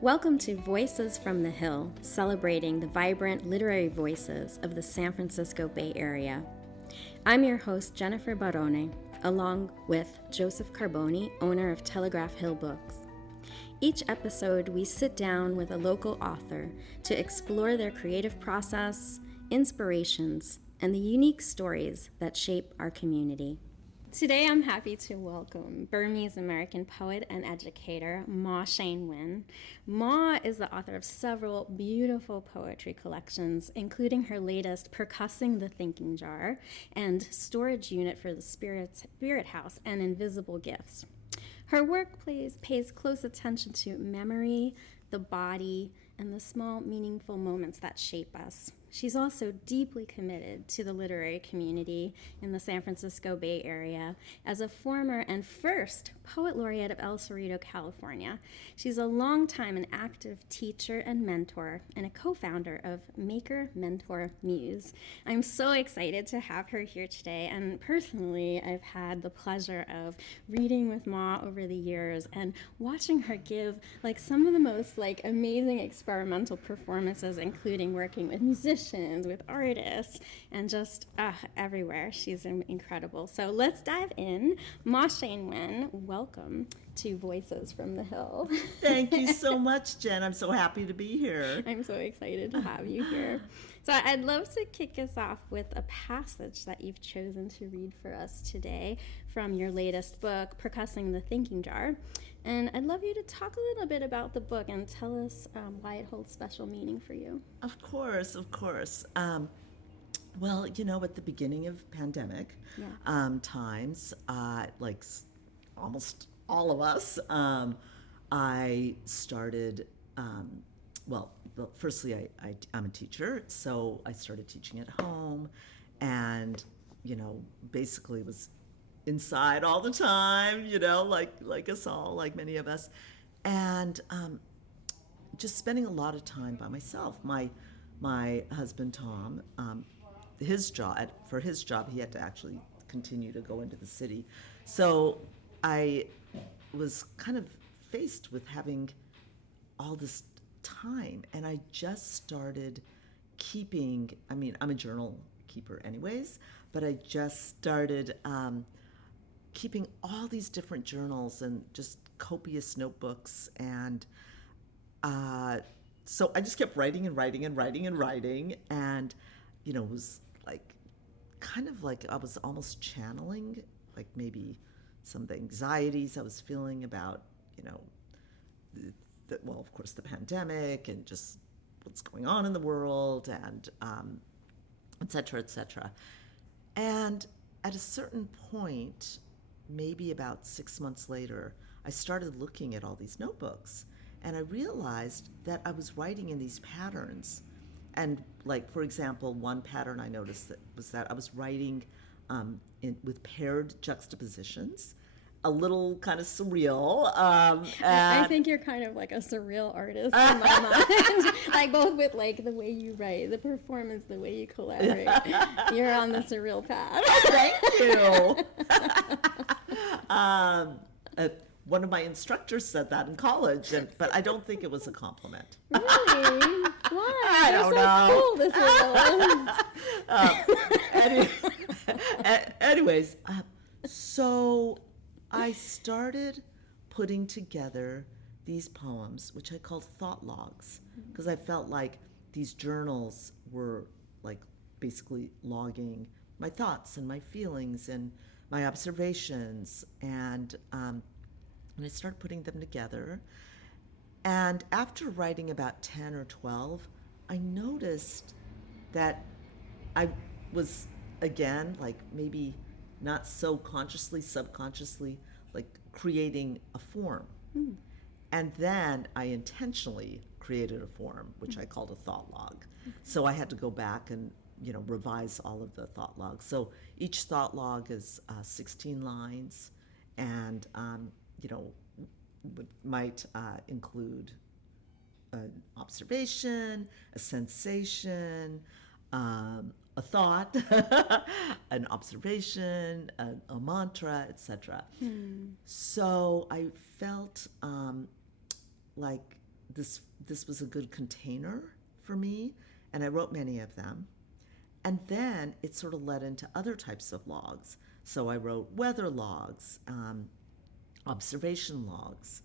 Welcome to Voices from the Hill, celebrating the vibrant literary voices of the San Francisco Bay Area. I'm your host, Jennifer Barone, along with Joseph Carboni, owner of Telegraph Hill Books. Each episode, we sit down with a local author to explore their creative process, inspirations, and the unique stories that shape our community. Today, I'm happy to welcome Burmese-American poet and educator Maw Shein Win. Maw is the author of several beautiful poetry collections, including her latest Percussing the Thinking Jar and Storage Unit for the Spirit House and Invisible Gifts. Her work pays close attention to memory, the body, and the small, meaningful moments that shape us. She's also deeply committed to the literary community in the San Francisco Bay Area as a former and first poet laureate of El Cerrito, California. She's a longtime and active teacher and mentor and a co-founder of Maker Mentor Muse. I'm so excited to have her here today, and personally, I've had the pleasure of reading with Maw over the years and watching her give some of the most amazing experimental performances, including working with musicians, with artists, and just everywhere. She's incredible. So let's dive in. Maw Shein Win, welcome to Voices from the Hill. Thank you so much, Jen. I'm so happy to be here. I'm so excited to have you here. So I'd love to kick us off with a passage that you've chosen to read for us today from your latest book, Percussing the Thinking Jar. And I'd love you to talk a little bit about the book and tell us why it holds special meaning for you. Of course. Well, at the beginning of pandemic times, almost all of us, I started, firstly, I'm a teacher, so I started teaching at home and, basically was inside all the time, like us all, like many of us, and just spending a lot of time by myself. My husband Tom, for his job, he had to actually continue to go into the city, so I was kind of faced with having all this time, and I just started keeping. I'm a journal keeper anyways, but I just started keeping all these different journals and just copious notebooks, and so I just kept writing, and it was kind of like I was almost channeling maybe some of the anxieties I was feeling about of course the pandemic and just what's going on in the world, and et cetera. And at a certain point, maybe about 6 months later, I started looking at all these notebooks, and I realized that I was writing in these patterns. And for example, one pattern I noticed was that I was writing with paired juxtapositions, a little kind of surreal. I think you're kind of like a surreal artist in my mind. Both with the way you write, the performance, the way you collaborate. You're on the surreal path. Thank you. One of my instructors said that in college, but I don't think it was a compliment. Really? Why? I don't know. Cool, anyways, so I started putting together these poems, which I called thought logs, because I felt like these journals were basically logging my thoughts and my feelings and my observations, and I started putting them together. And after writing about 10 or 12, I noticed that I was, again, maybe not so consciously, subconsciously, creating a form. And then I intentionally created a form, which I called a thought log. So I had to go back and, revise all of the thought logs. So each thought log is 16 lines, and, might include an observation, a sensation, a thought, an observation, a mantra, etc. So I felt like this was a good container for me, and I wrote many of them. And then it sort of led into other types of logs. So I wrote weather logs, observation logs,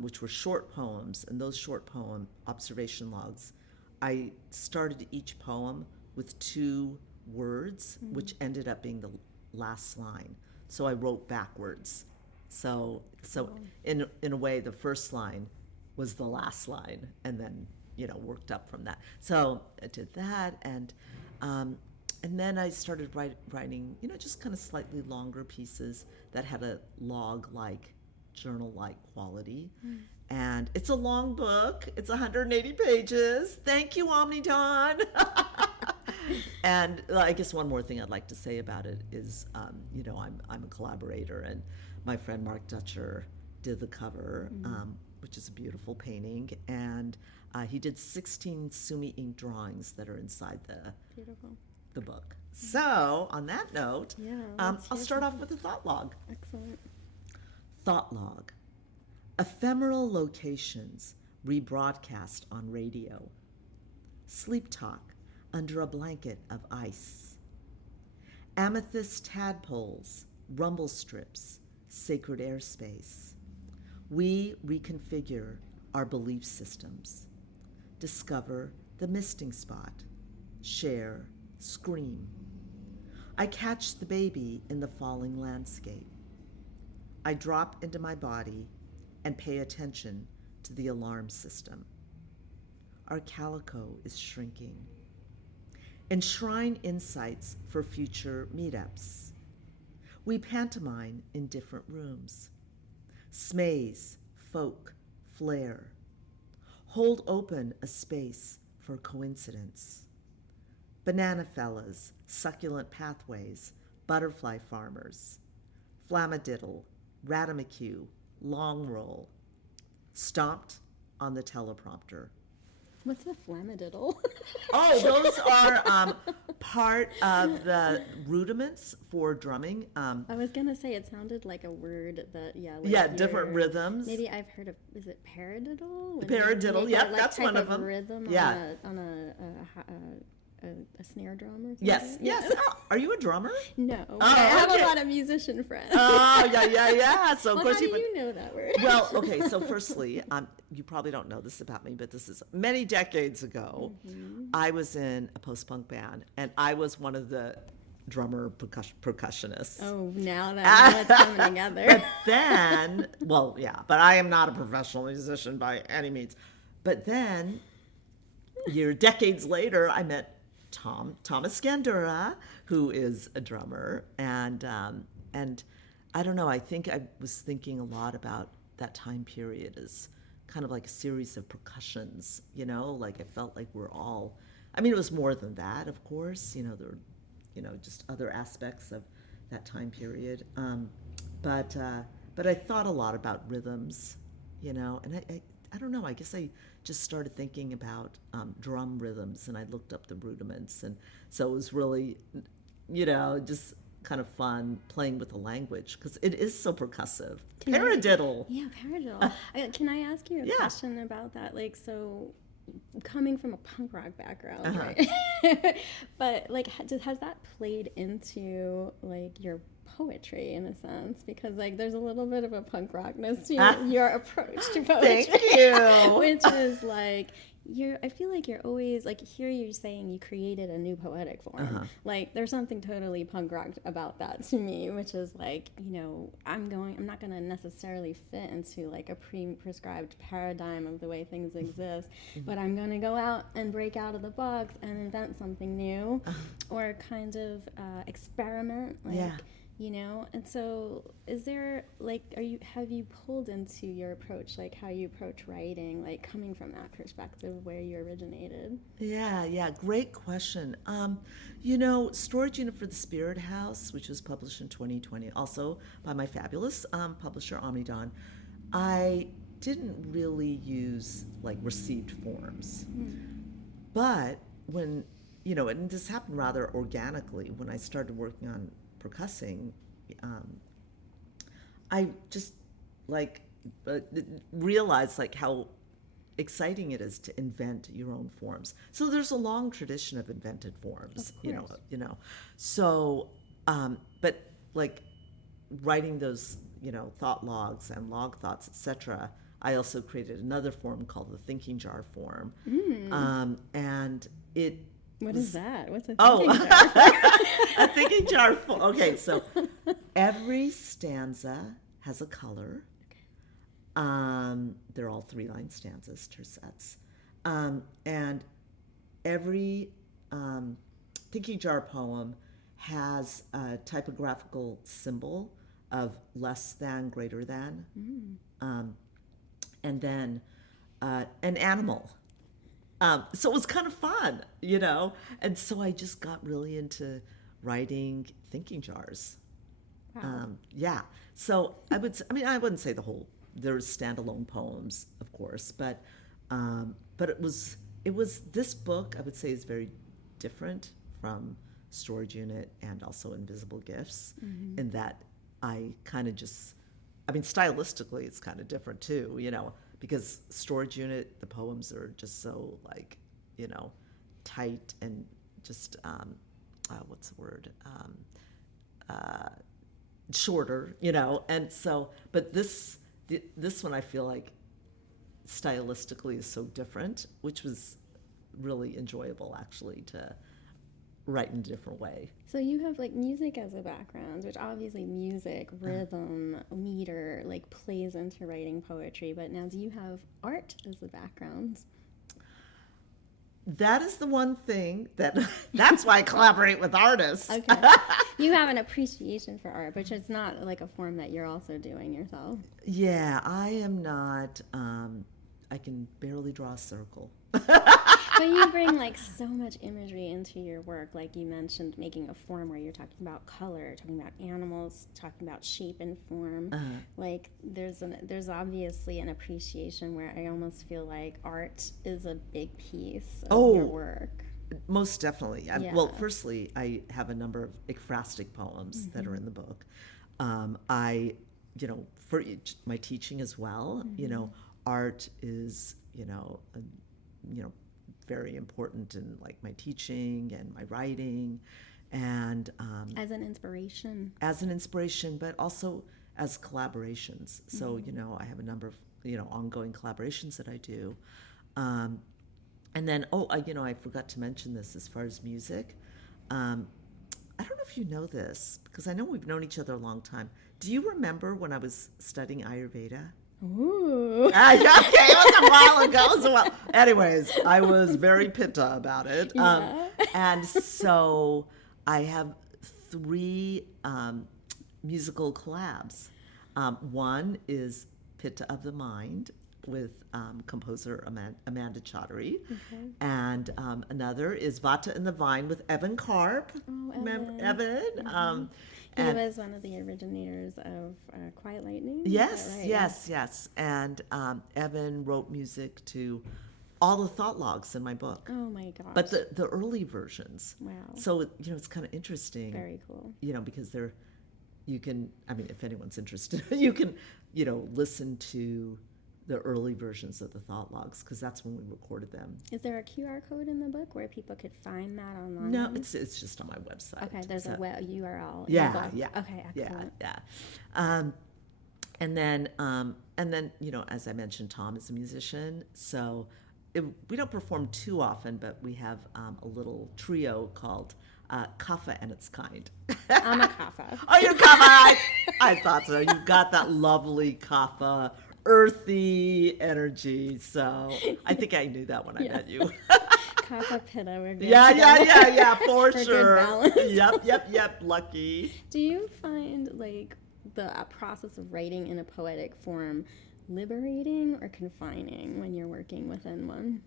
which were short poems. And those short poem observation logs, I started each poem with 2 words, which ended up being the last line. So I wrote backwards. So in a way, the first line was the last line, and then worked up from that. So I did that, and then I started writing, just kind of slightly longer pieces that had a log-like, journal-like quality. And it's a long book. It's 180 pages. Thank you, Omnidon. And I guess one more thing I'd like to say about it is, I'm a collaborator, and my friend Mark Dutcher did the cover, which is a beautiful painting, and he did 16 Sumi ink drawings that are inside the book. So on that note, I'll start off with a thought log. Excellent. Thought log. Ephemeral locations rebroadcast on radio. Sleep talk under a blanket of ice. Amethyst tadpoles, rumble strips, sacred airspace. We reconfigure our belief systems. Discover the misting spot. Share, scream. I catch the baby in the falling landscape. I drop into my body and pay attention to the alarm system. Our calico is shrinking. Enshrine insights for future meetups. We pantomime in different rooms. Smaze, folk, flair. Hold open a space for coincidence. Banana fellas, succulent pathways, butterfly farmers. Flamadiddle, Radamacue, long roll. Stomped on the teleprompter. What's a flamadiddle? Oh, those are part of the rudiments for drumming. I was gonna say it sounded like a word that different rhythms. Maybe I've heard of, is it paradiddle? Paradiddle, yeah, that's one of them. Rhythm on a snare drum or something. Yes. Oh, are you a drummer? No, I have a lot of musician friends. Oh, yeah. So of course how do you know that word? Well, okay. So firstly, you probably don't know this about me, but this is many decades ago. I was in a post-punk band, and I was one of the drummer percussionists. Oh, now it's coming together. But then, but I am not a professional musician by any means. But then, decades later, I met Thomas Scandura, who is a drummer, and I don't know. I think I was thinking a lot about that time period as kind of like a series of percussions. Like I felt like we're all. I mean, it was more than that, of course. There were, just other aspects of that time period. But I thought a lot about rhythms, and I don't know. I guess I just started thinking about drum rhythms, and I looked up the rudiments, and so it was really, just kind of fun playing with the language because it is so percussive. Paradiddle. Paradiddle. Can I ask you a question about that? Like, so coming from a punk rock background, right? But like, has that played into like your poetry in a sense, because like there's a little bit of a punk rockness to your approach to poetry. Thank you. Which is like I feel like you're always like, here you're saying you created a new poetic form. Like there's something totally punk rock about that to me, which is like, I'm not going to necessarily fit into like a prescribed paradigm of the way things exist, but I'm going to go out and break out of the box and invent something new or kind of experiment. And so is there like, have you pulled into your approach, like how you approach writing, like coming from that perspective where you originated? Yeah, great question. Storage Unit for the Spirit House, which was published in 2020, also by my fabulous publisher Omnidon, I didn't really use like received forms. But when and this happened rather organically when I started working on percussing. I just like realized like how exciting it is to invent your own forms. So there's a long tradition of invented forms, So, but like writing those, thought logs and log thoughts, etc. I also created another form called the thinking jar form, and it. What is that? What's a thinking jar? A thinking jar form. Okay, so every stanza has a color. They're all 3-line stanzas, tercets. And every thinking jar poem has a typographical symbol of less than, greater than, and then an animal. So it was kind of fun, and so I just got really into writing thinking jars. Wow. So I wouldn't say there's standalone poems, of course, but it was this book I would say is very different from Storage Unit and also Invisible Gifts, in that I kind of stylistically it's kind of different too, because Storage Unit, the poems are just so like, tight and just what's the word? Shorter, and so, but this one I feel like stylistically is so different, which was really enjoyable actually to write in a different way. So you have like music as a background, which obviously music, rhythm, meter like plays into writing poetry, but now do you have art as a background? That is the one thing that's why I collaborate with artists. Okay. You have an appreciation for art, which is not like a form that you're also doing yourself. Yeah, I am not, I can barely draw a circle. But you bring like so much imagery into your work, like you mentioned making a form where you're talking about color, talking about animals, talking about shape and form. Like there's obviously an appreciation where I almost feel like art is a big piece of your work. Most definitely. Well, firstly, I have a number of ekphrastic poems that are in the book. For my teaching as well, art is, very important in like my teaching and my writing, and as an inspiration, but also as collaborations. So I have a number of ongoing collaborations that I do, and then I forgot to mention this as far as music. I don't know if you know this because I know we've known each other a long time. Do you remember when I was studying Ayurveda? Ooh. Okay, it was a while ago. Anyways, I was very pitta about it. Yeah. And so I have 3 musical collabs. One is Pitta of the Mind with composer Amanda Chaudhary. Okay. And another is Vata in the Vine with Evan Karp. Oh, Remember Evan? He was one of the originators of Quiet Lightning. Yes, right? yes. And Evan wrote music to all the thought logs in my book. Oh my gosh. But the early versions. Wow. So, it's kind of interesting. Very cool. Because if anyone's interested, you can, listen to the early versions of the thought logs because that's when we recorded them. Is there a QR code in the book where people could find that online? No, it's just on my website. Okay, there's a URL. Yeah. Okay, excellent. Yeah. And then as I mentioned, Tom is a musician, so we don't perform too often, but we have a little trio called Kapha and Its Kind. I'm a Kapha. Oh, you're Kapha! I thought so. You've got that lovely Kapha, earthy energy. So I think I knew that when I met you. Kapha Pitta, we're good. Yeah, for sure. Good balance. Yep. Lucky. Do you find like the process of writing in a poetic form liberating or confining when you're working within one?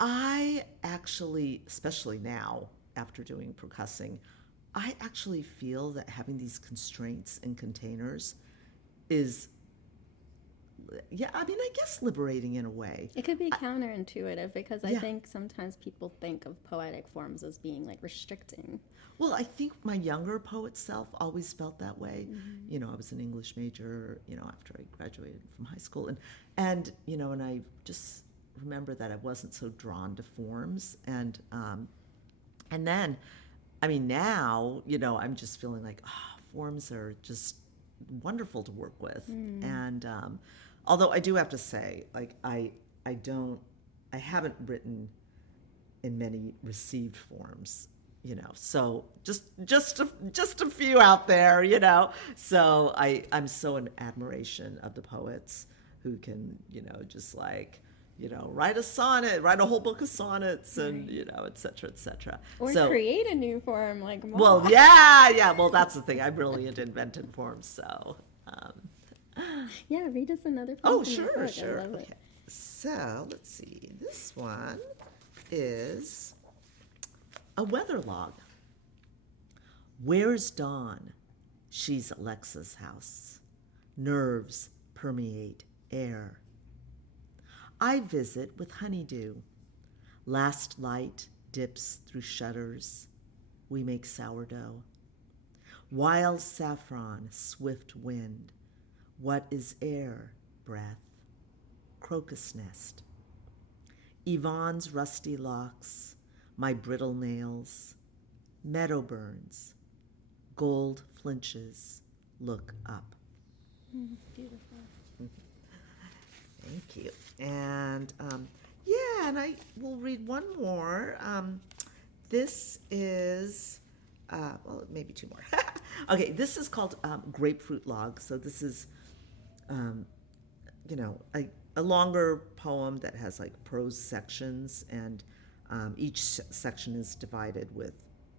I actually, especially now after doing percussing, I actually feel that having these constraints and containers is yeah, I mean, I guess liberating in a way. It could be counterintuitive because I Yeah. think sometimes people think of poetic forms as being like restricting. Well, I think my younger poet self always felt that way. You know, I was an English major, you know, after I graduated from high school. And you know, and I just remember that I wasn't so drawn to forms. And then, I mean, now, you know, I'm just feeling like, forms are just wonderful to work with. And although I do have to say, like, I haven't written in many received forms, you know, so just a few out there, you know. So I'm so in admiration of the poets who can, you know, just like, you know, write a sonnet, write a whole book of sonnets, and you know, et cetera, et cetera. Or So, create a new form like Maw. well, yeah. Well, that's the thing. I'm really into invented forms, so. Yeah, read us another piece. Oh, from your sure, book. sure. I love Okay. it. So let's see. This one is a weather log. Where's Dawn? She's at Lexa's house. Nerves permeate air. I visit with honeydew. Last light dips through shutters. We make sourdough. Wild saffron, swift wind. What is air? Breath. Crocus nest. Yvonne's rusty locks, my brittle nails. Meadow burns. Gold flinches. Look up. Beautiful. Thank you. And yeah, and I will read one more. This is, well, maybe two more. Okay, this is called Grapefruit Log. So this is, you know, a longer poem that has like prose sections, and each section is divided with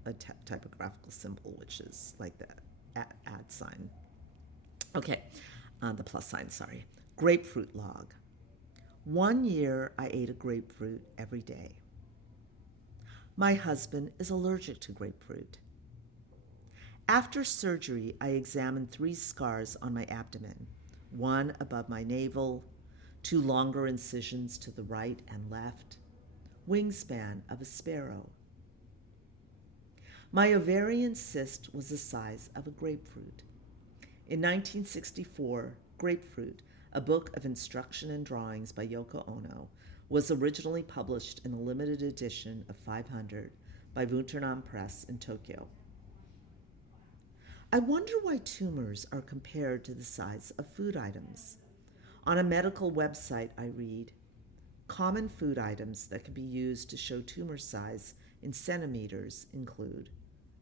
a typographical symbol, which is like the add sign. Okay, the plus sign, sorry. Grapefruit Log. 1 year I ate a grapefruit every day. My husband is allergic to grapefruit. After surgery, I examined 3 scars on my abdomen, 1 above my navel, 2 longer incisions to the right and left, wingspan of a sparrow. My ovarian cyst was the size of a grapefruit. In 1964, Grapefruit, a book of instruction and drawings by Yoko Ono, was originally published in a limited edition of 500 by Wundernaam Press in Tokyo. I wonder why tumors are compared to the size of food items. On a medical website, I read, common food items that can be used to show tumor size in centimeters include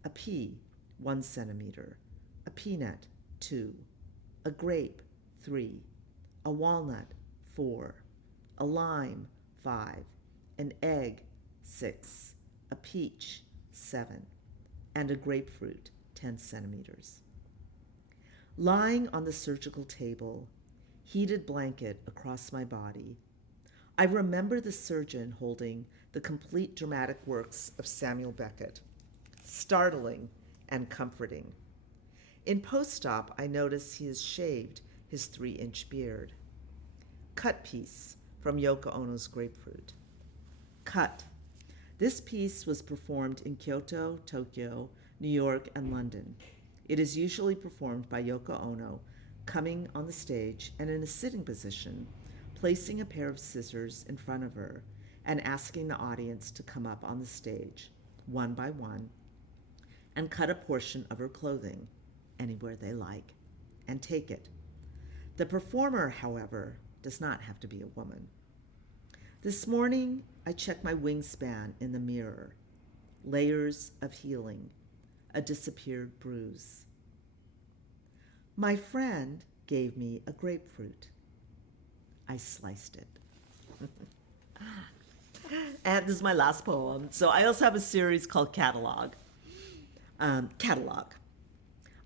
a pea, 1 centimeter, a peanut, 2, a grape, 3, a walnut, 4, a lime, 5, an egg, 6, a peach, 7, and a grapefruit, 10 centimeters. Lying on the surgical table, heated blanket across my body, I remember the surgeon holding the complete dramatic works of Samuel Beckett, startling and comforting. In post-op, I notice he has shaved his 3-inch beard. Cut piece from Yoko Ono's Grapefruit. Cut. This piece was performed in Kyoto, Tokyo, New York, and London. It is usually performed by Yoko Ono, coming on the stage and in a sitting position, placing a pair of scissors in front of her and asking the audience to come up on the stage, one by one, and cut a portion of her clothing, anywhere they like, and take it. The performer, however, does not have to be a woman. This morning, I checked my wingspan in the mirror. Layers of healing, a disappeared bruise. My friend gave me a grapefruit. I sliced it. And this is my last poem. So I also have a series called Catalog. Catalog.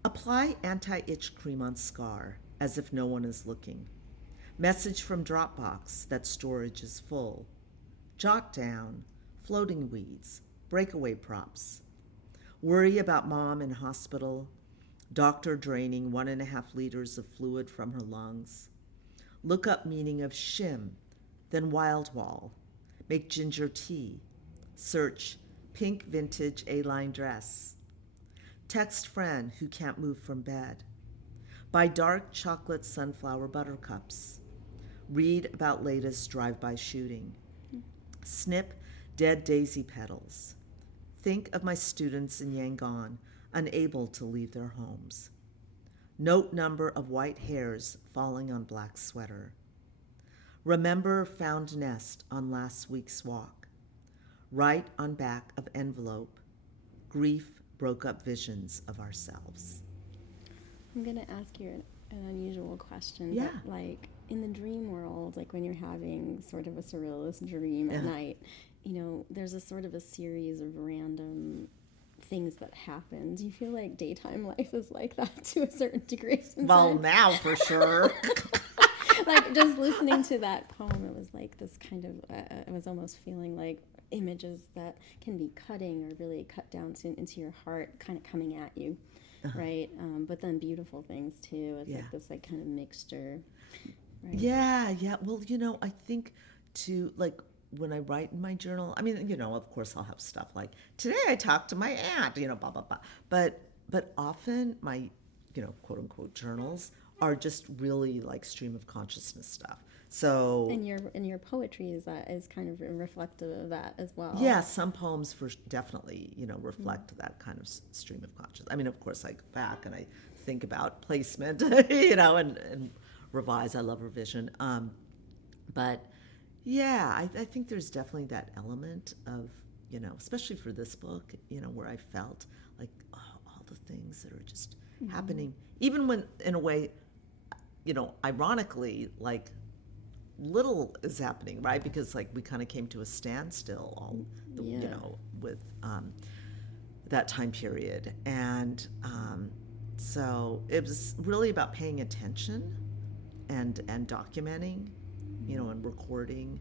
Apply anti-itch cream on scar as if no one is looking. Message from Dropbox that storage is full. Jot down floating weeds, breakaway props. Worry about mom in hospital. Doctor draining 1.5 liters of fluid from her lungs. Look up meaning of shim, then wild wall. Make ginger tea. Search pink vintage A-line dress. Text friend who can't move from bed. Buy dark chocolate sunflower buttercups. Read about latest drive-by shooting. Snip dead daisy petals. Think of my students in Yangon, unable to leave their homes. Note number of white hairs falling on black sweater. Remember found nest on last week's walk. Write on back of envelope. Grief broke up visions of ourselves. I'm going to ask you an unusual question. Yeah. But, like, in the dream world, like when you're having sort of a surrealist dream at night, you know, there's a sort of a series of random things that happen. Do you feel like daytime life is like that to a certain degree sometimes? Well, now for sure. Like, just listening to that poem, it was like this kind of, I was almost feeling like images that can be cutting or really cut down into your heart kind of coming at you, right? But then beautiful things too. It's like this like kind of mixture, right? Yeah. Well, you know, I think to like when I write in my journal, I mean, you know, of course I'll have stuff like, today I talked to my aunt, you know, blah, blah, blah. But often my, you know, quote unquote journals are just really like stream of consciousness stuff. So and your poetry is kind of reflective of that as well. Yeah, some poems for definitely, you know, reflect that kind of stream of consciousness. I mean, of course, I go back and I think about placement, you know, and revise. I love revision. But yeah, I think there's definitely that element of, you know, especially for this book, you know, where I felt like all the things that are just happening, even when in a way, you know, ironically, like little is happening, right? Because like we kind of came to a standstill, all the, you know, with that time period, and so it was really about paying attention and documenting, you know, and recording,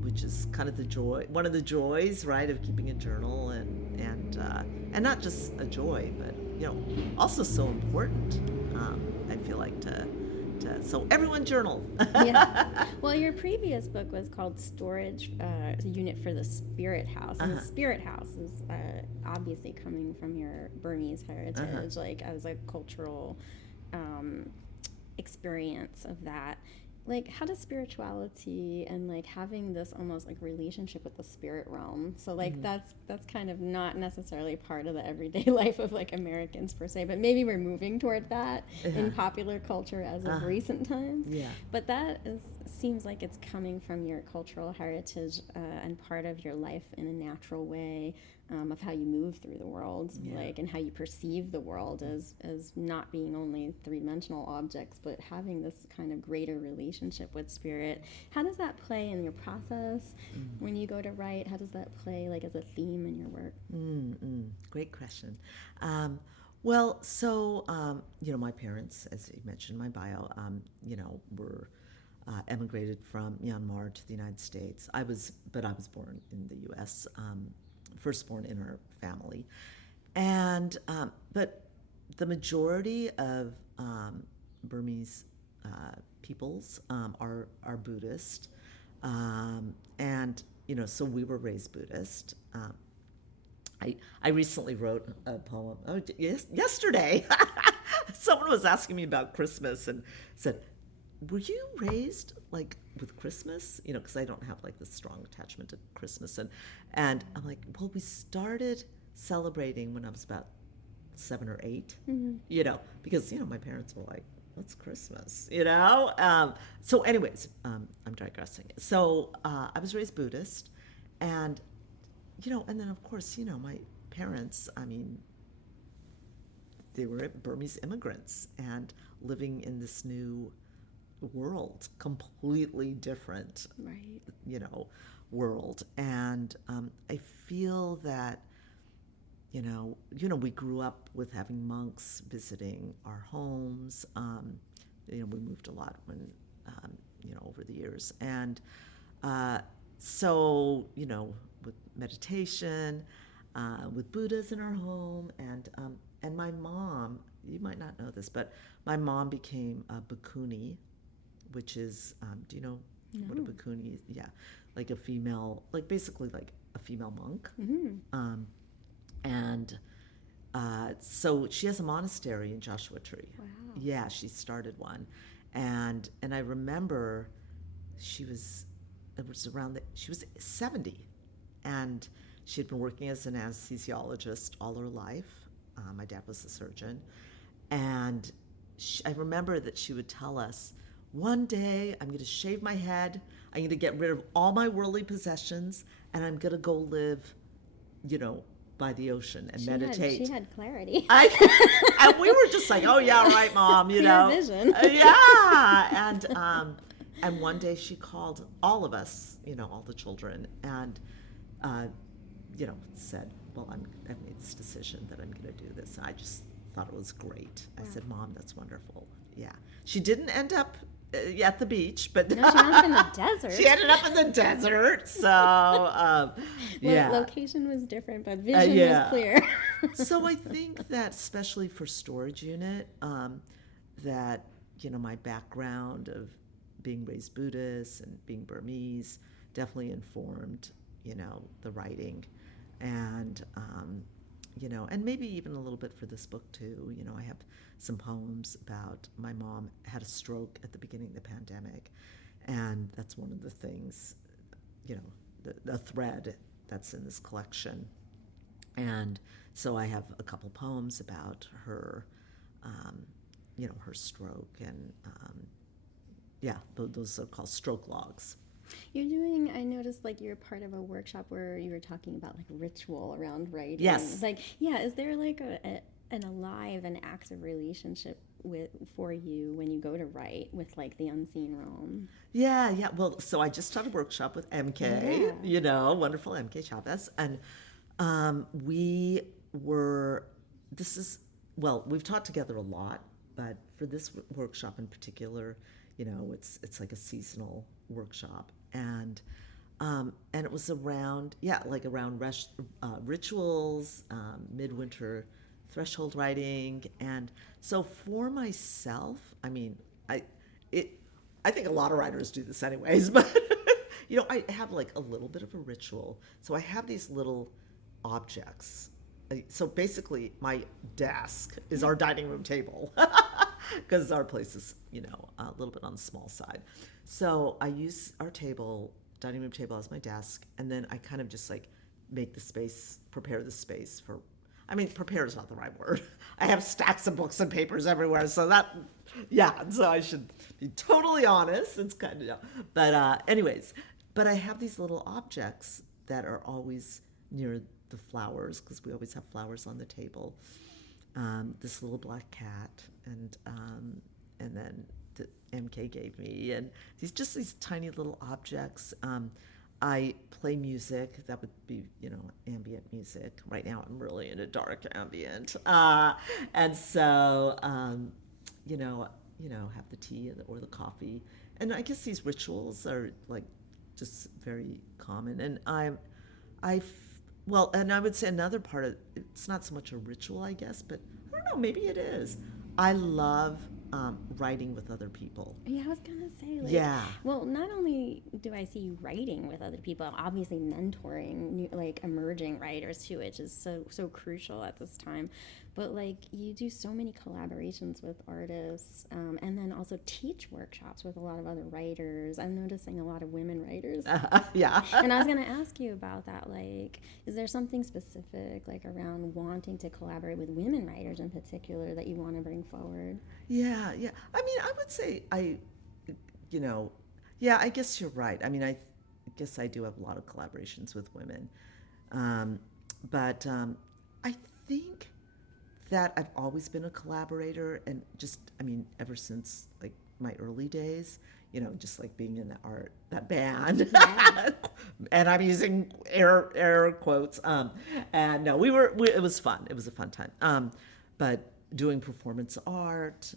which is kind of the joy, one of the joys, right, of keeping a journal, and not just a joy, but you know, also so important. I feel like to so everyone journal. Yeah. Well, your previous book was called Storage Unit for the Spirit House, and the Spirit House is obviously coming from your Burmese heritage, like as a cultural experience of that. Like, how does spirituality and like having this almost like relationship with the spirit realm, so like that's kind of not necessarily part of the everyday life of like Americans per se, but maybe we're moving toward that in popular culture as of recent times. But that seems like it's coming from your cultural heritage and part of your life in a natural way, of how you move through the world, like, and how you perceive the world as not being only three-dimensional objects, but having this kind of greater relationship with spirit. How does that play in your process when you go to write? How does that play like as a theme in your work? Great question. Well, so you know, my parents, as you mentioned in my bio, you know, were emigrated from Myanmar to the United States. I was born in the U.S. Firstborn in our family, and but the majority of Burmese peoples are Buddhist, and you know, so we were raised Buddhist. I recently wrote a poem. Yesterday, someone was asking me about Christmas and said, were you raised like with Christmas? You know, because I don't have like this strong attachment to Christmas, and I'm like, well, we started celebrating when I was about 7 or 8. You know, because you know my parents were like, what's Christmas? You know. So, anyways, I'm digressing. So I was raised Buddhist, and you know, and then of course, you know, my parents. I mean, they were Burmese immigrants and living in this new world, completely different, Right. you know, world. And I feel that, you know, we grew up with having monks visiting our homes. You know, we moved a lot when, you know, over the years. And so, you know, with meditation, with Buddhas in our home, and my mom, you might not know this, but my mom became a bhikkhuni, which is, do you know what a No. bhikkhuni is? Yeah, like a female, like basically like a female monk. And so she has a monastery in Joshua Tree. Wow. Yeah, she started one, and I remember she was 70, and she had been working as an anesthesiologist all her life. My dad was a surgeon, and I remember that she would tell us, one day I'm going to shave my head, I'm going to get rid of all my worldly possessions, and I'm going to go live, by the ocean and meditate. She had clarity. And we were just like, oh yeah, right, Mom, Clear vision. Yeah. And one day she called all of us, all the children, and said, well, I've made this decision that I'm going to do this. And I just thought it was great. Wow. I said, Mom, that's wonderful. Yeah. She didn't end up at the beach, but No, she ended up in the desert. She ended up in the desert. So, yeah. Location was different, but vision was clear. So I think that especially for storage unit, that, my background of being raised Buddhist and being Burmese definitely informed, the writing. And, and maybe even a little bit for this book too. I have some poems about my mom had a stroke at the beginning of the pandemic. And that's one of the things, the thread that's in this collection. And so I have a couple poems about her, her stroke. And, those are called stroke logs. I noticed you're part of a workshop where you were talking about ritual around writing. Yes. Is there an alive and active relationship for you when you go to write with the unseen realm? Yeah. Well, so I just taught a workshop with MK, wonderful MK Chavez. And we've taught together a lot, but for this workshop in particular, it's like a seasonal workshop. And it was around rituals, midwinter threshold writing. And so for myself, I think a lot of writers do this anyways, but I have a little bit of a ritual. So I have these little objects. So basically my desk is our dining room table because our place is, a little bit on the small side. So I use our dining room table as my desk, and then I kind of just prepare the space for, prepare is not the right word. I have stacks of books and papers everywhere, so so I should be totally honest. It's kind of, but I have these little objects that are always near the flowers, because we always have flowers on the table. This little black cat, and then the MK gave me, and these tiny little objects. I play music. That would be, ambient music. Right now I'm really into dark ambient. And so, have the tea or the coffee. And I guess these rituals are just very common. And and I would say another part of it's not so much a ritual, I guess, but I don't know, maybe it is. I love writing with other people. Yeah, I was gonna say, well, not only do I see you writing with other people, obviously mentoring new, emerging writers too, which is so crucial at this time. But you do so many collaborations with artists, and then also teach workshops with a lot of other writers. I'm noticing a lot of women writers. Yeah. And I was gonna ask you about that. Is there something specific around wanting to collaborate with women writers in particular that you want to bring forward? Yeah. I would say I guess you're right. I guess I do have a lot of collaborations with women. But I think that I've always been a collaborator, and just, ever since my early days, just being in that band, yeah. And I'm using air quotes. And no, it was fun. It was a fun time. But doing performance art,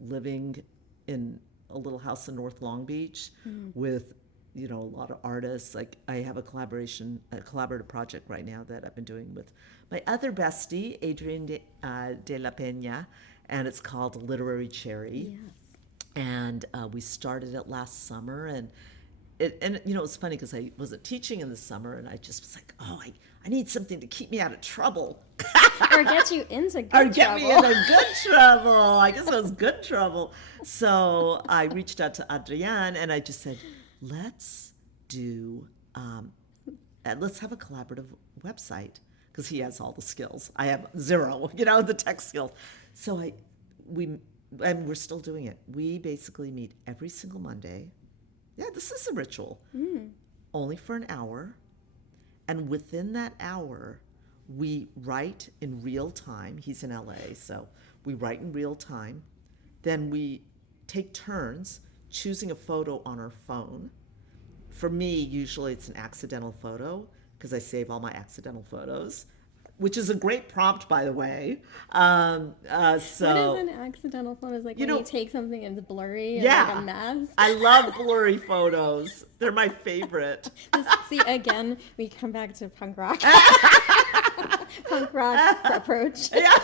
living in a little house in North Long Beach with, a lot of artists. I have a collaborative project right now that I've been doing with my other bestie, Adrienne de la Peña, and it's called Literary Cherry. Yes. And we started it last summer, and it was funny because I wasn't teaching in the summer, and I just was like, oh, I need something to keep me out of trouble. Or get you into good Or trouble. get me into good trouble. I guess it was good trouble. So I reached out to Adrian, and I just said, let's have a collaborative website, because he has all the skills. I have zero, the tech skills. So and we're still doing it. We basically meet every single Monday. Yeah, this is a ritual. Only for an hour. And within that hour, we write in real time. He's in LA, so we write in real time. Then we take turns choosing a photo on our phone. For me, usually it's an accidental photo, because I save all my accidental photos, which is a great prompt, by the way. So what is an accidental photo? Is like when you take something and it's blurry and like a mess? I love blurry photos. They're my favorite. See, again, we come back to punk rock. Punk rock approach. Yeah.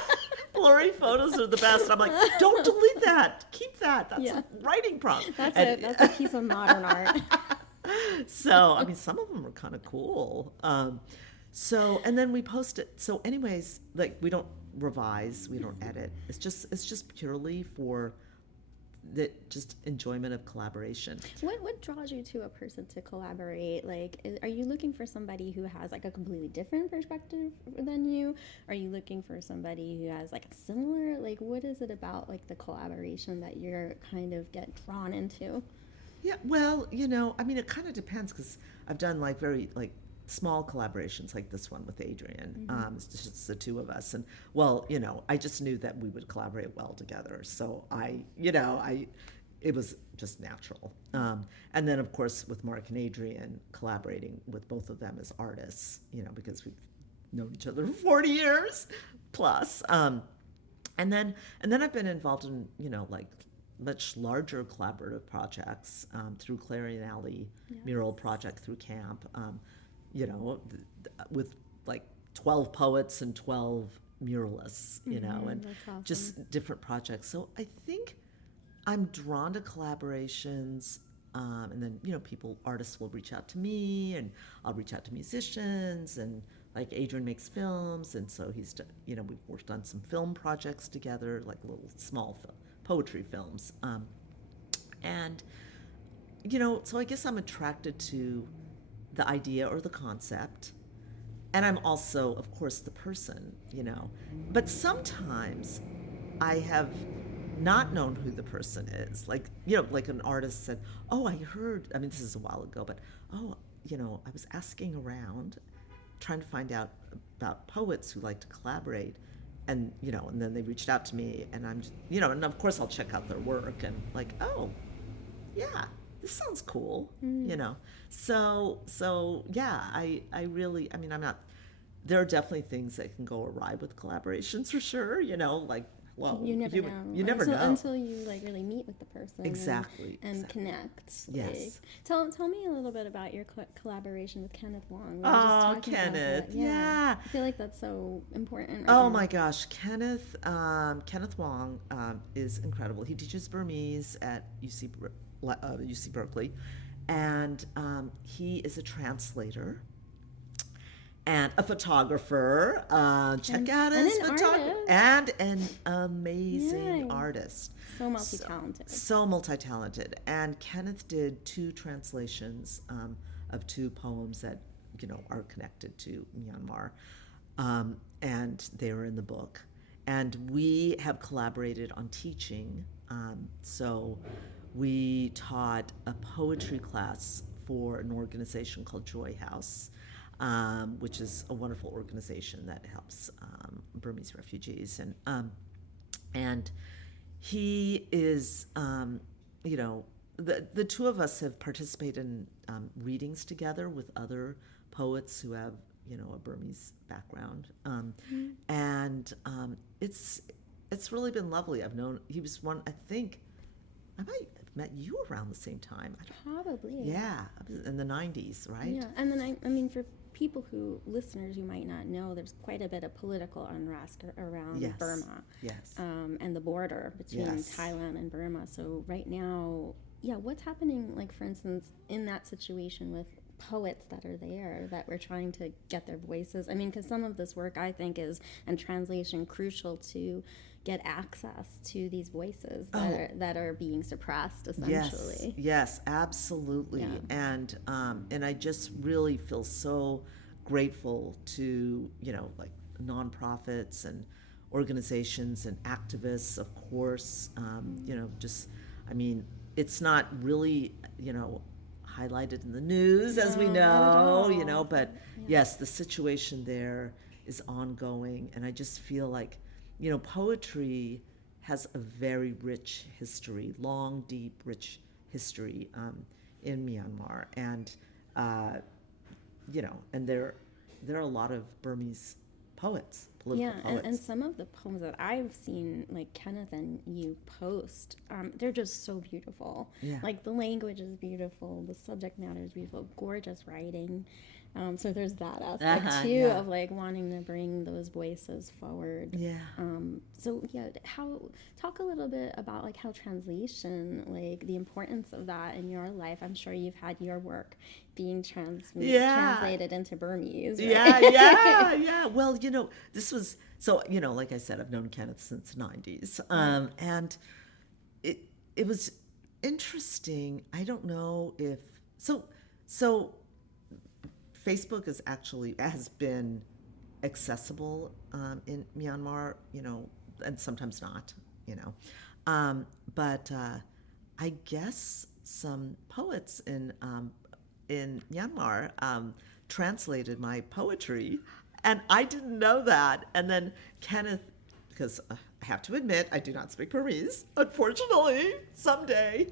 Blurry photos are the best. I'm like, don't delete that. Keep that. That's a writing prompt. That's a piece of modern art. So, I mean, some of them are kind of cool. And then we post it. So anyways, like, we don't revise, we don't edit. It's just purely for the just enjoyment of collaboration. What draws you to a person to collaborate? Like, are you looking for somebody who has like a completely different perspective than you? Are you looking for somebody who has like a similar, like, what is it about like the collaboration that you're kind of get drawn into? Yeah, well, I mean, it kind of depends, because I've done like very like small collaborations like this one with Adrian. It's just the two of us, and I just knew that we would collaborate well together. So it was just natural. And then of course with Mark and Adrian, collaborating with both of them as artists, because we've known each other for 40 years plus. And then I've been involved in like much larger collaborative projects through Clarion Alley Mural Project, through camp. With like 12 poets and 12 muralists, and awesome. Just different projects. So I think I'm drawn to collaborations, and then, artists will reach out to me, and I'll reach out to musicians, and like Adrian makes films, and so he's, we've worked on some film projects together, like little small poetry films. So I guess I'm attracted to the idea or the concept, and I'm also, of course, the person, but sometimes I have not known who the person is. Like, like an artist said, oh, I heard, I mean, this is a while ago, but I was asking around trying to find out about poets who like to collaborate, and and then they reached out to me, and I'm just, and of course I'll check out their work, and like, oh yeah, this sounds cool, So yeah, I really, I mean, I'm not, there are definitely things that can go awry with collaborations for sure, like, well, you never know. You never know until you like really meet with the person. Exactly. And connect. Yes. Like, tell me a little bit about your collaboration with Kenneth Wong. We were Oh, just talking Kenneth. about Yeah. I feel like that's so important. Oh my gosh, Kenneth Wong is incredible. He teaches Burmese at UC Berkeley, and he is a translator and a photographer. Check out his photography, and an amazing artist. So multi-talented. So multi-talented. And Kenneth did 2 translations of 2 poems that are connected to Myanmar, and they were in the book. And we have collaborated on teaching. So we taught a poetry class for an organization called Joy House, which is a wonderful organization that helps Burmese refugees. And he is, the two of us have participated in readings together with other poets who have, a Burmese background. And it's really been lovely. He was one, I I might have met you around the same time. Probably. Yeah, in the 90s, right? Yeah, and then I mean, for people listeners who might not know, there's quite a bit of political unrest around Yes. Burma. Yes. And the border between Yes. Thailand and Burma. So right now, yeah, what's happening, like, for instance, in that situation with poets that are there that we're trying to get their voices? I mean, because some of this work, I think, is, and translation, crucial to get access to these voices that are being suppressed, essentially. Yes, absolutely. Yeah. And I just really feel so grateful to, like nonprofits and organizations and activists, of course. I mean, it's not really, highlighted in the news, as we No, not at know, all. but yes, the situation there is ongoing. And I just feel like, poetry has a very rich history, long, deep, rich history in Myanmar. And, and there are a lot of Burmese poets, political poets. And some of the poems that I've seen, like Kenneth and you post, they're just so beautiful. Yeah. Like, the language is beautiful, the subject matter is beautiful, gorgeous writing. So there's that aspect too of like wanting to bring those voices forward. Yeah. Talk a little bit about like how translation, like the importance of that in your life. I'm sure you've had your work being translated into Burmese. Right? Yeah. Well, this was so. Like I said, I've known Kenneth since the 90s, and it was interesting. I don't know if so. Facebook has been accessible in Myanmar, and sometimes not, but I guess some poets in Myanmar translated my poetry, and I didn't know that. And then Kenneth, because I have to admit I do not speak Burmese, unfortunately, someday,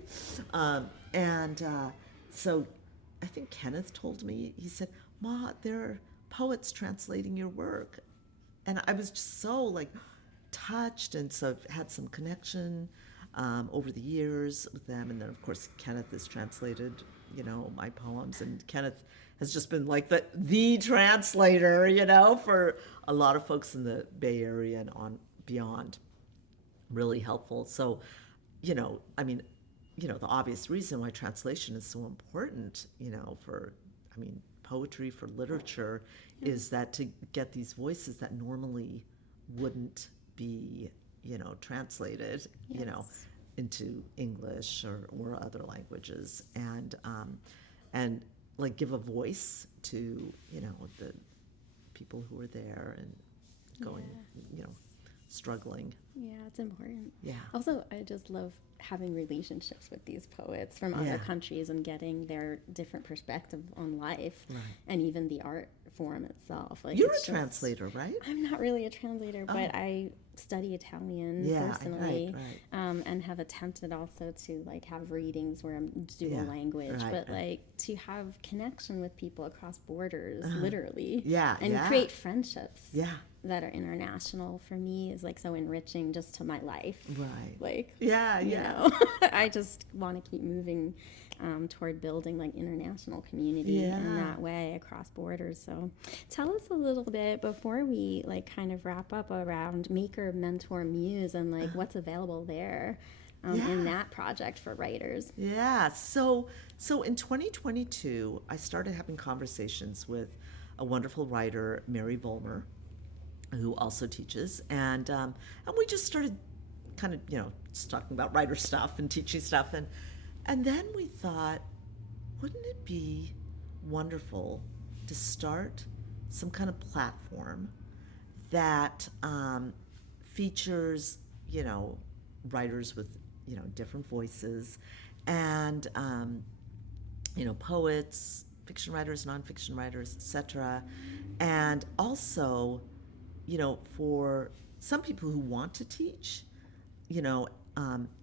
so I think Kenneth told me, he said, "Ma, there are poets translating your work." And I was just so like touched, and so I've had some connection over the years with them. And then of course Kenneth has translated, my poems, and Kenneth has just been like the translator, for a lot of folks in the Bay Area and on beyond. Really helpful. So, the obvious reason why translation is so important, for, poetry, for literature, is that to get these voices that normally wouldn't be, translated, into English or other languages, and like give a voice to, the people who are there and going, struggling. Yeah, it's important. Yeah. Also, I just love having relationships with these poets from other countries and getting their different perspective on life, and even the art form itself. Like, you're a translator, right? I'm not really a translator, but I study Italian personally, and have attempted also to like have readings where I'm dual language, but like to have connection with people across borders, literally, and create friendships. That are international, for me, is like so enriching just to my life. Right. Like, yeah. I just want to keep moving toward building like international community in that way across borders. So tell us a little bit before we like kind of wrap up around Maker, Mentor, Muse, and like what's available there in that project for writers. Yeah. So in 2022, I started having conversations with a wonderful writer, Mary Vollmer, who also teaches, and we just started kind of, just talking about writer stuff and teaching stuff, and then we thought, wouldn't it be wonderful to start some kind of platform that features, writers with, different voices, and poets, fiction writers, nonfiction writers, etc., and also, for some people who want to teach,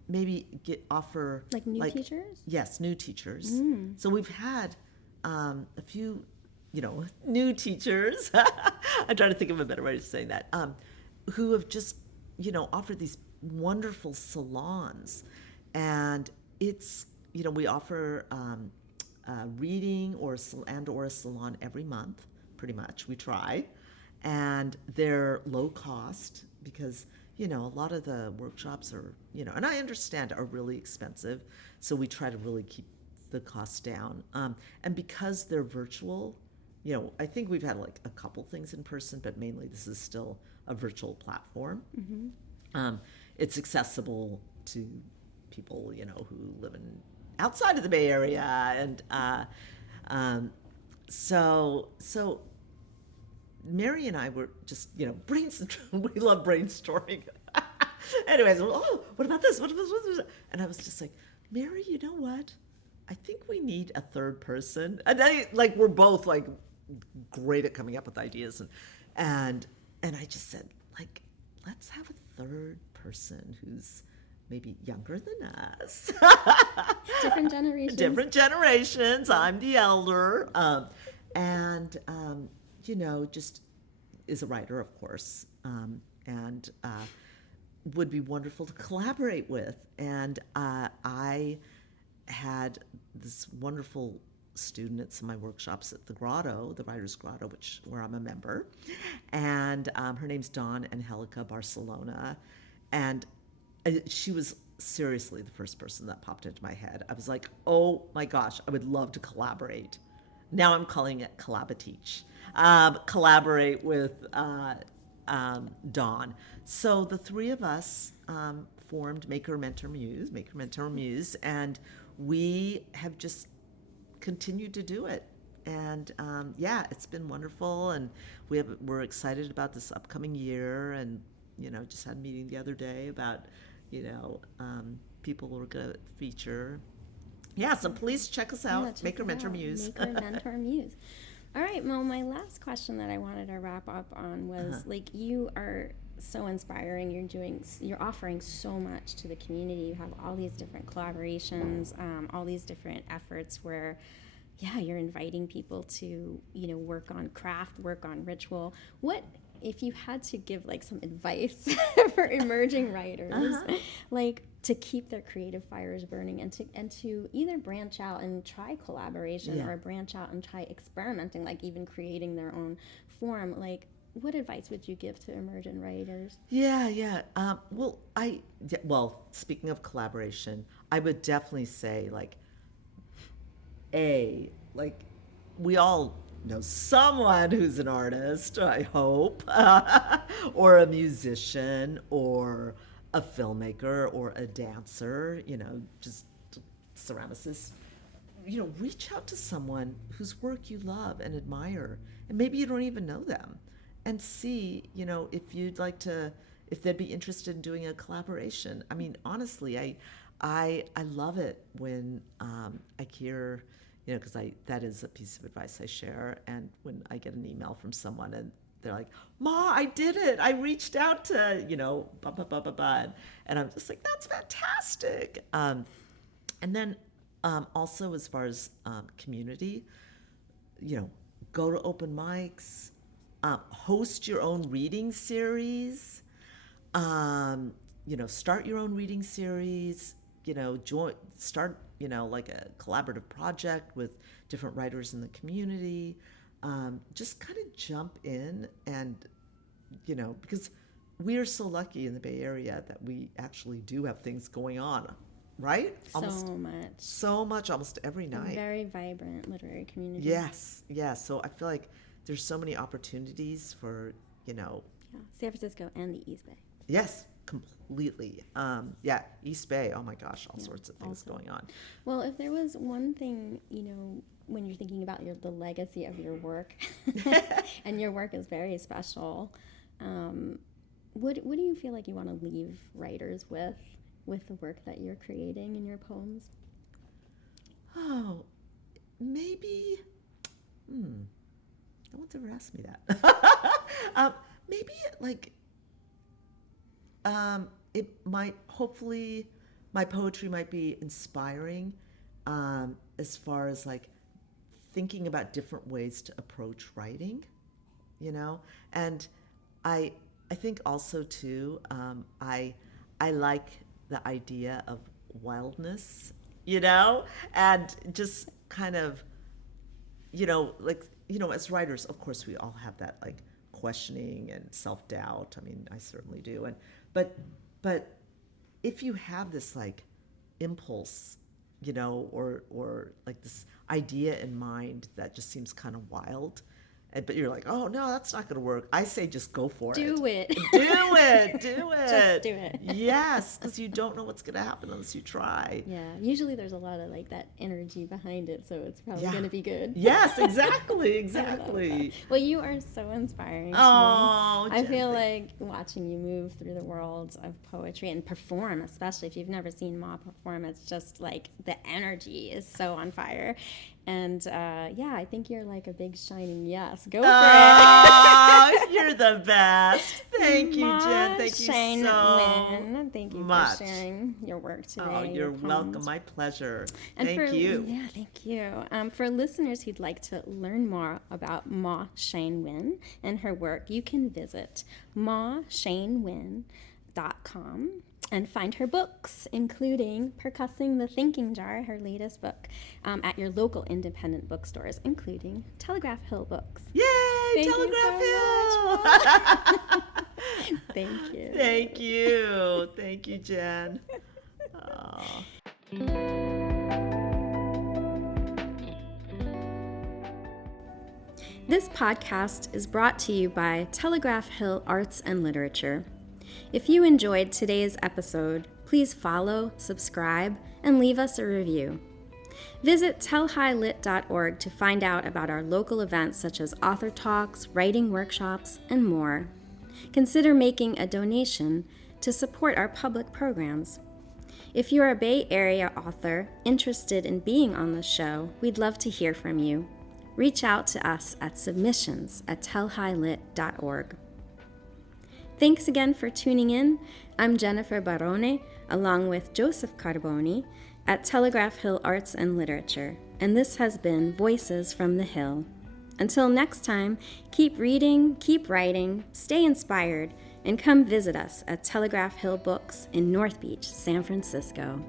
maybe offer like new teachers. Yes, new teachers. So we've had a few, new teachers. I'm trying to think of a better way of saying that. Who have just, offered these wonderful salons, And it's, we offer reading or a salon every month, pretty much. We try. And they're low cost because, a lot of the workshops are, and I understand are really expensive. So we try to really keep the costs down. And because they're virtual, I think we've had like a couple things in person, but mainly this is still a virtual platform. It's accessible to people, who live outside of the Bay Area. And so Mary and I were just, brainstorming. We love brainstorming. Anyways, what about this? What about this? And I was just like, Mary, you know what? I think we need a third person. And we're both like great at coming up with ideas. And I just said, let's have a third person who's maybe younger than us. Different generations. Different generations. I'm the elder. Just is a writer, of course, and would be wonderful to collaborate with. And I had this wonderful student at some of my workshops at the Grotto, the Writers Grotto, where I'm a member. And her name's Dawn Angelica Barcelona. And she was seriously the first person that popped into my head. I was like, oh my gosh, I would love to collaborate. Now I'm calling it Collaboteach. Collaborate with Dawn. So the three of us formed Maker Mentor Muse, and we have just continued to do it. And it's been wonderful, and we're excited about this upcoming year. And just had a meeting the other day about people we're going to feature. Yeah, so please check us out. Maker Mentor Muse. Maker Mentor Muse. All right, Mo, my last question that I wanted to wrap up on was you are so inspiring. You're offering so much to the community. You have all these different collaborations, all these different efforts where you're inviting people to, work on craft, work on ritual. What if you had to give some advice for emerging writers, to keep their creative fires burning and to either branch out and try collaboration or branch out and try experimenting, even creating their own form, what advice would you give to emerging writers? Well, speaking of collaboration, I would definitely say we all know someone who's an artist, I hope, or a musician, or a filmmaker, or a dancer, just a ceramicist. Reach out to someone whose work you love and admire, and maybe you don't even know them, and see, if they'd be interested in doing a collaboration. I mean, honestly, I love it when I hear, because that is a piece of advice I share. And when I get an email from someone and they're like, Ma, I did it. I reached out to, blah, blah, blah, blah, blah. And I'm just like, that's fantastic. And then also as far as community, go to open mics, host your own reading series, start your own reading series, start a collaborative project with different writers in the community. Just kind of jump in and, because we are so lucky in the Bay Area that we actually do have things going on, right? So much, almost every night. A very vibrant literary community. Yes. So I feel like there's so many opportunities for, San Francisco and the East Bay. Yes. Completely. East Bay, oh my gosh, all sorts of things going on. Well, if there was one thing, when you're thinking about the legacy of your work, and your work is very special, what do you feel like you want to leave writers with the work that you're creating in your poems? Oh, maybe, no one's ever asked me that. Maybe it might, hopefully, my poetry might be inspiring as far as thinking about different ways to approach writing, and I think also too, I like the idea of wildness, and just kind of, as writers, of course, we all have that like questioning and self-doubt. I mean, I certainly do. But if you have this like impulse, or like this idea in mind that just seems kind of wild, but you're like, oh no, that's not going to work. I say just go for it. Do it. Do it. Just do it. Yes, because you don't know what's going to happen unless you try. Yeah, usually there's a lot of like that energy behind it, so it's probably going to be good. Yes, exactly. Well, you are so inspiring to Oh, me. I feel like watching you move through the world of poetry and perform, especially if you've never seen Maw perform, it's just like the energy is so on fire. And I think you're like a big shining yes. Go for it. Oh, you're the best. Thank you, Maw Jen. Thank you Shein so Win. Thank you much for sharing your work today. Oh, you're welcome. My pleasure. And thank you. Yeah, thank you. For listeners who'd like to learn more about Maw Shein Win and her work, you can visit mawsheinwin.com and find her books, including Percussing the Thinking Jar, her latest book, at your local independent bookstores, including Telegraph Hill Books. Yay, Thank Telegraph you so Hill! Thank you. Thank you. Thank you, Jen. Oh. This podcast is brought to you by Telegraph Hill Arts and Literature. If you enjoyed today's episode, please follow, subscribe, and leave us a review. Visit tellhighlit.org to find out about our local events such as author talks, writing workshops, and more. Consider making a donation to support our public programs. If you're a Bay Area author interested in being on the show, we'd love to hear from you. Reach out to us at submissions@tellhighlit.org. Thanks again for tuning in. I'm Jennifer Barone, along with Joseph Carboni at Telegraph Hill Arts and Literature, and this has been Voices from the Hill. Until next time, keep reading, keep writing, stay inspired, and come visit us at Telegraph Hill Books in North Beach, San Francisco.